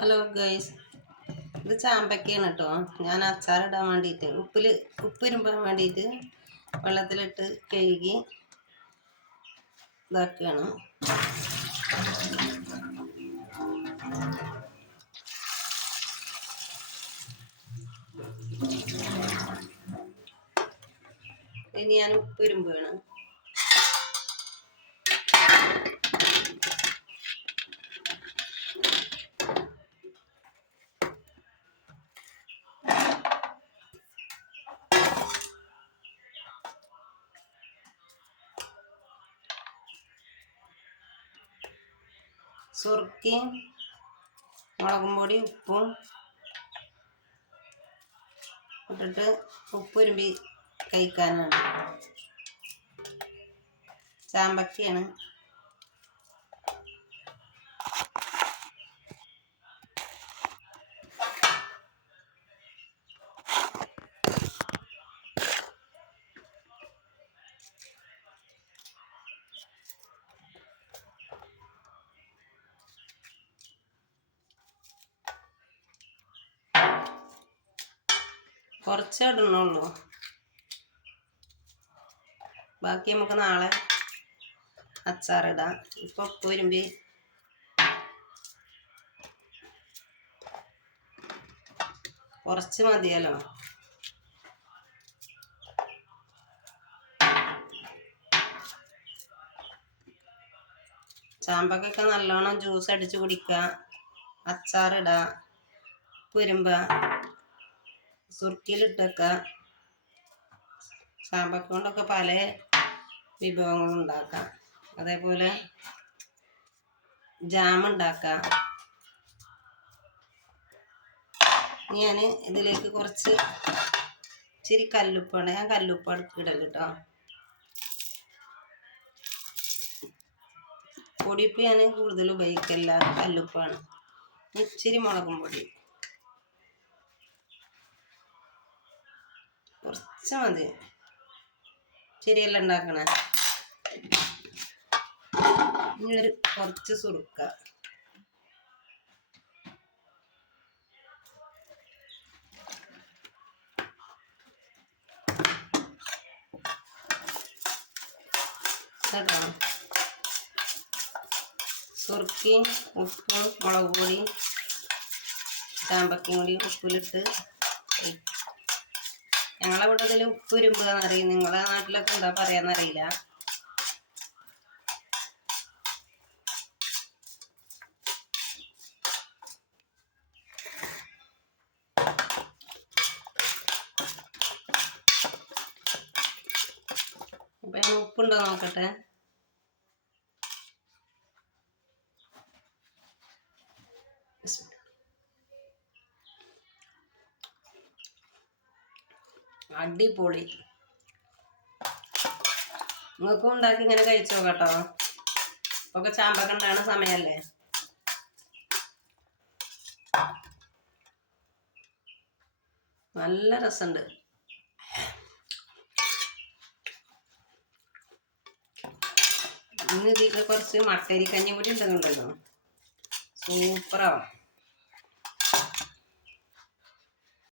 Hello guys, ഇത് ചാമ്പക്കയാണ് കേട്ടോ. ഞാൻ അച്ചാറിടാൻ വേണ്ടിയിട്ട് ഉപ്പിരുമ്പാൻ വേണ്ടിയിട്ട് വെള്ളത്തിലിട്ട് കഴുകി ഇതാക്കുകയാണ്. ഇനി ഞാൻ ഉപ്പിരുമ്പാണ്. സുർക്കയും മുളകും പൊടി ഉപ്പും ഇട്ടിട്ട് ഉപ്പുരുമ്പി കഴിക്കാനാണ്. ചാമ്പക്കയാണ്. കുറച്ചേ ഇടണുള്ളൂ, ബാക്കി നമുക്ക് നാളെ അച്ചാറിടാം. ഇപ്പോൾ ഉപ്പുരുമ്പി കുറച്ച് മതിയല്ലോ. ചാമ്പക്കൊക്കെ നല്ലോണം ജ്യൂസ് അടിച്ച് കുടിക്കുക, അച്ചാറിടുക, ഉപ്പുരുമ്പ സുർക്കിയിലിട്ടൊക്കെ. ചാമ്പക്ക കൊണ്ടൊക്കെ പല വിഭവങ്ങളും ഉണ്ടാക്കാം. അതേപോലെ ജാം ഉണ്ടാക്കാം. ഞാൻ ഇതിലേക്ക് കുറച്ച് ഇച്ചിരി കല്ലുപ്പാണ്. ഞാൻ കല്ലുപ്പാണ് ഇടൽ കേട്ടോ. പൊടിയുപ്പ് ഞാൻ കൂടുതൽ ഉപയോഗിക്കില്ല, കല്ലുപ്പാണ്. ഇച്ചിരി മുളകും പൊടി കുറച്ച് മതി. ശരിയല്ല ഉണ്ടാക്കണേ. ഇനി കുറച്ച് സുറുക്ക, കേട്ടോ. സുറുക്കി ഉപ്പും മുളക് പൊടി ചാമ്പക്കയും കൂടി ഉപ്പിലിട്ട്. ഞങ്ങളവിടെ ഇതിൽ ഉപ്പുരുമ്പെന്നറിയും, നിങ്ങളുടെ നാട്ടിലൊക്കെ എന്താ പറയാന്നറിയില്ല. അപ്പൊ ഞാൻ ഉപ്പുണ്ടോ നോക്കട്ടെ. അടിപൊളി. നിങ്ങൾക്കും ഉണ്ടാക്കി ഇങ്ങനെ കഴിച്ചോ കേട്ടോ. ഒക്കെ ചാമ്പക്ക ഉണ്ടാകുന്ന സമയമല്ലേ. നല്ല രസമുണ്ട്. ഇന്ന് ഇതിൽ കുറച്ച് മട്ടരിക്കഞ്ഞി കൂടി ഉണ്ടെന്നുണ്ടല്ലോ, സൂപ്പറാവും.